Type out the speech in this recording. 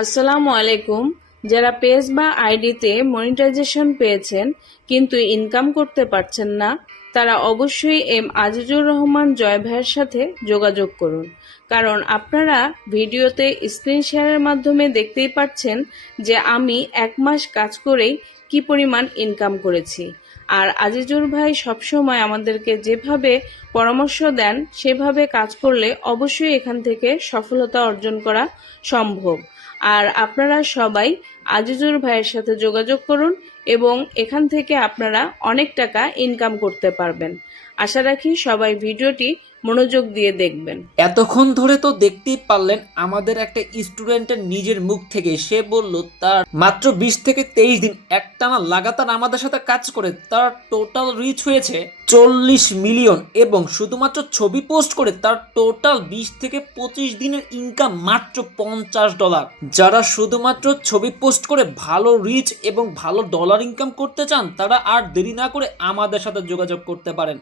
আসসালামু আলাইকুম। যারা পেজ বা আইডিতে মনিটাইজেশন পেয়েছেন কিন্তু ইনকাম করতে পারছেন না, তারা অবশ্যই আজিজুর রহমান জয় ভাইয়ের সাথে যোগাযোগ করুন। কারণ আপনারা ভিডিওতে স্ক্রিন শেয়ারের মাধ্যমে দেখতেই পাচ্ছেন যে আমি 1 মাস কাজ করেই কি পরিমাণ ইনকাম করেছি। আর আজিজুর ভাই সবসময় আমাদেরকে যেভাবে পরামর্শ দেন সেভাবে কাজ করলে অবশ্যই এখান থেকে সফলতা অর্জন করা সম্ভব। আর আপনারা সবাই আজিজুর ভাইয়ের সাথে যোগাযোগ করুন এবং এখান থেকে আপনারা অনেক টাকা ইনকাম করতে পারবেন। আশা রাখি সবাই ভিডিওটি মনোযোগ দিয়ে দেখবেন। এতক্ষণ ধরে তো দেখতেই পারলেন আমাদের একটা স্টুডেন্টের নিজের মুখ থেকে। সে বলল তার মাত্র 20 থেকে 23 দিন একটানা লাগাতার আমাদের সাথে কাজ করে তার টোটাল রিচ হয়েছে 40 মিলিয়ন, এবং শুধুমাত্র ছবি পোস্ট করে তার টোটাল 20 থেকে 25 দিনের ইনকাম মাত্র $50। যারা শুধুমাত্র ছবি পোস্ট করে ভালো রিচ এবং ভালো ডলার ইনকাম করতে চান, তারা আর দেরি না করে আমাদের সাথে যোগাযোগ করতে পারেন।